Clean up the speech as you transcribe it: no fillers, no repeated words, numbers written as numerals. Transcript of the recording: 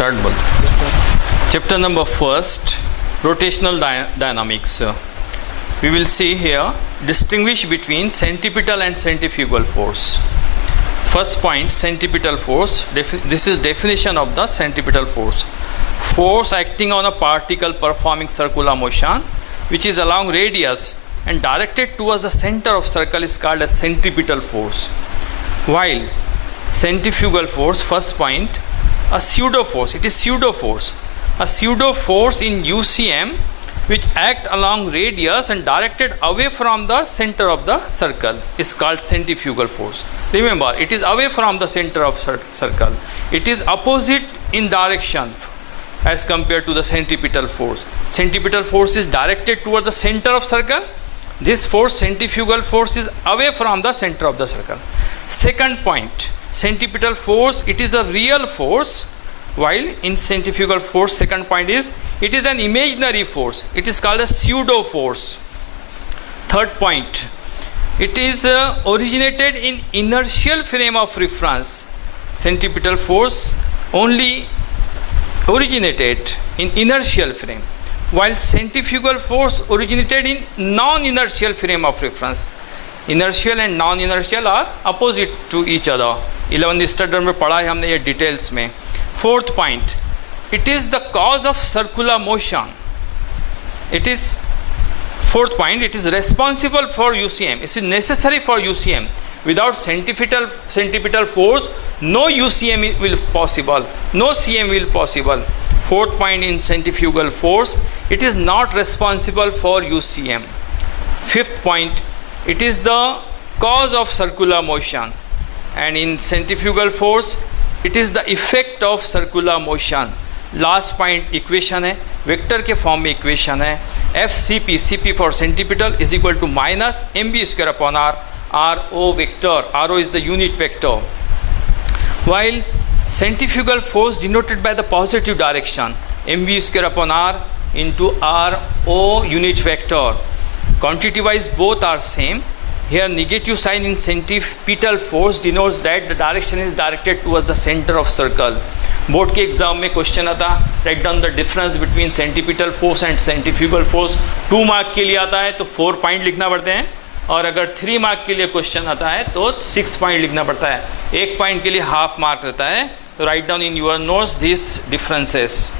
Start बोल. Chapter number first, rotational dynamics. We will see here distinguish between centripetal and centrifugal force. First point, centripetal force. This is definition of the centripetal force. Force acting on a particle performing circular motion, which is along radius and directed towards the center of circle, is called as centripetal force. While centrifugal force, first point, a pseudo force. It is pseudo force. A pseudo force in UCM which act along radius and directed away from the center of the circle is called centrifugal force. Remember, it is away from the center of circle. It is opposite in direction as compared to the centripetal force. Centripetal force is directed towards the center of circle. This force, centrifugal force, is away from the center of the circle. Second point, centripetal force, it is a real force, while in centrifugal force, second point is, it is an imaginary force. It is called a pseudo force. Third point, it is originated in inertial frame of reference. Centripetal force only originated in inertial frame, while centrifugal force originated in non-inertial frame of reference. Inertial and non-inertial are opposite to each other. 11th standard में पढ़ा है हमने ये details में. Fourth point, it is the cause of circular motion. It is, fourth point, it is responsible for UCM. It is necessary for UCM. Without centripetal force, no UCM will possible, no CM will possible. Fourth point, in centrifugal force, it is not responsible for UCM. Fifth point, it is the cause of circular motion, and in centrifugal force, it is the effect of circular motion. Last point, equation है, vector के form में equation है, F C P for centripetal is equal to minus M V square upon R O vector. R O is the unit vector. While centrifugal force denoted by the positive direction, mv square upon r into r o unit vector. Quantity wise both are same. Here negative sign in centripetal force denotes that the direction is directed towards the center of circle. Board के exam में question आता, write down the difference between centripetal force and centrifugal force. 2 mark के लिए आता है तो 4 point लिखना पड़ते हैं, और अगर 3 मार्क के लिए क्वेश्चन आता है तो 6 पॉइंट लिखना पड़ता है. 1 पॉइंट के लिए हाफ मार्क रहता है. तो write down in your notes this differences.